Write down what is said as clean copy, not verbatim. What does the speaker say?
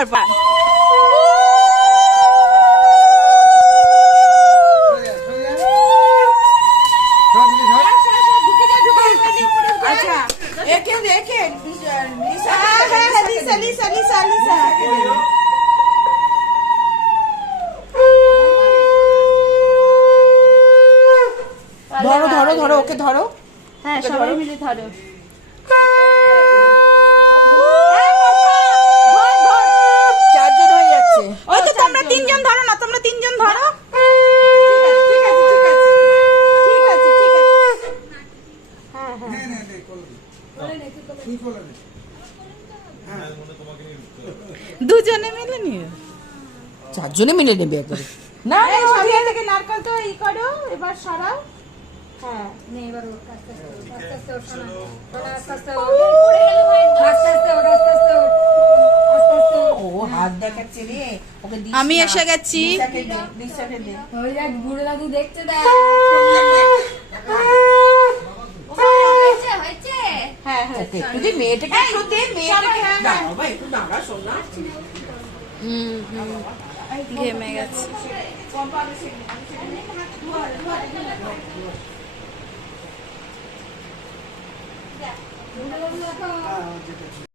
তারপর আচ্ছা একে দেখে Lisa Lisa Lisa Lisa Lisa ধরো ধরো ধরো ওকে ধরো। হ্যাঁ সবাই মিলে ধরো। চারজন হয়ে যাচ্ছে। ওই তো তোমরা তিনজন ধরো না, তোমরা তিনজন ধরো। ঠিক আছে ঠিক আছে ঠিক আছে ঠিক আছে। হ্যাঁ হ্যাঁ দুজনে মিলে নিয়ে চারজনে মিলে নেবে একবারে। না সামনে থেকে নারকেল তো ই করো, এবার সরাও। হ্যাঁ নে এবার আস্তে আস্তে ওঠানো, আস্তে আস্তে পড়ে গেল ভাই, আস্তে আস্তে ওঠ, আস্তে আস্তে ওঠ, আস্তে আস্তে ও হাত দেখাচ্ছে রে ওকে। আমি এসে গেছি। লিসাকে দে। ওই দেখ বুড়ো দাদু দেখতে দেখ। হয়েছে হ্যাঁ হ্যাঁ একটু দে মেয়েটাকে, একটু দে মেয়েটাকে। দাঁড়াও ভাই একটু দাঁড়া শোনা। ঘেমে গেছে। বুড়ো দাদু দেখো।